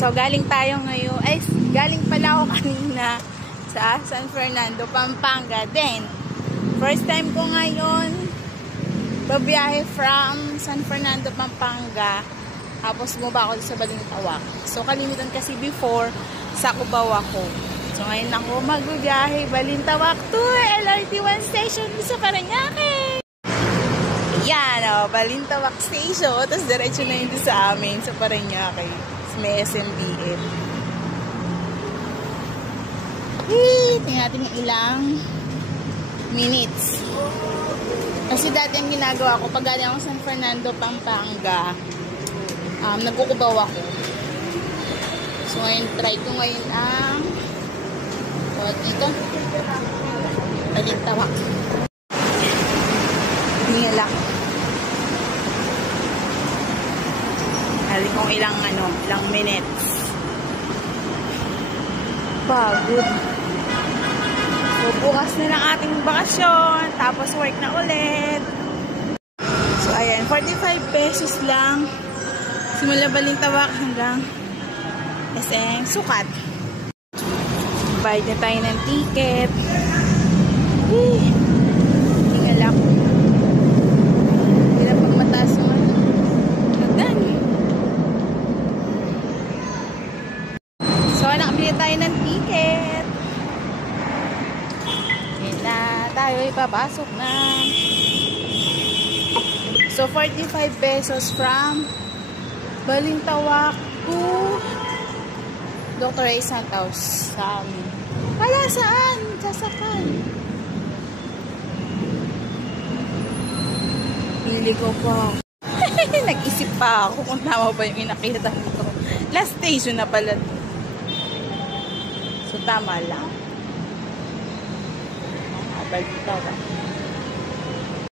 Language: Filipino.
So, galing tayo ngayon. Ay, galing pala ako kanina sa San Fernando, Pampanga. Then, first time ko ngayon babiyahe from San Fernando, Pampanga. Tapos bumaba ako sa Balintawak. So, kalimitan kasi before, sa Cubao ako. So, ngayon ako magbibiyahe Balintawak to LRT1 station sa Parañaque. Yan, Balintawak station. Tapos, diretso na yun sa amin, sa Parañaque. May SMBM. Tingnan natin yung ilang minutes. Kasi dati ang ginagawa ko, pag galing ako San Fernando, Pampanga, nagkukubaw ako. So, ngayon, try ko ngayon ang dito. Balintawak. Tingnan lang. Hali kong ilang minutes. Pagod. So, bukas na lang ating bakasyon. Tapos, work na ulit. So, ayan. 45 pesos lang. Simula Balintawak hanggang SM Sukat. Bayad na tayo ng ticket. Tingnan lang. Hindi na pag mataas mo. So, nakabili tayo ng ticket. Yan na, tayo ipapasok na. So, 45 pesos from Balintawak to Dr. A. Santos sa amin. Wala saan? Sasakal. Pili ko pa. Nag-isip pa ako kung tama ba yung inakita ko. Last station na pala. So, tama lang. Balintawak.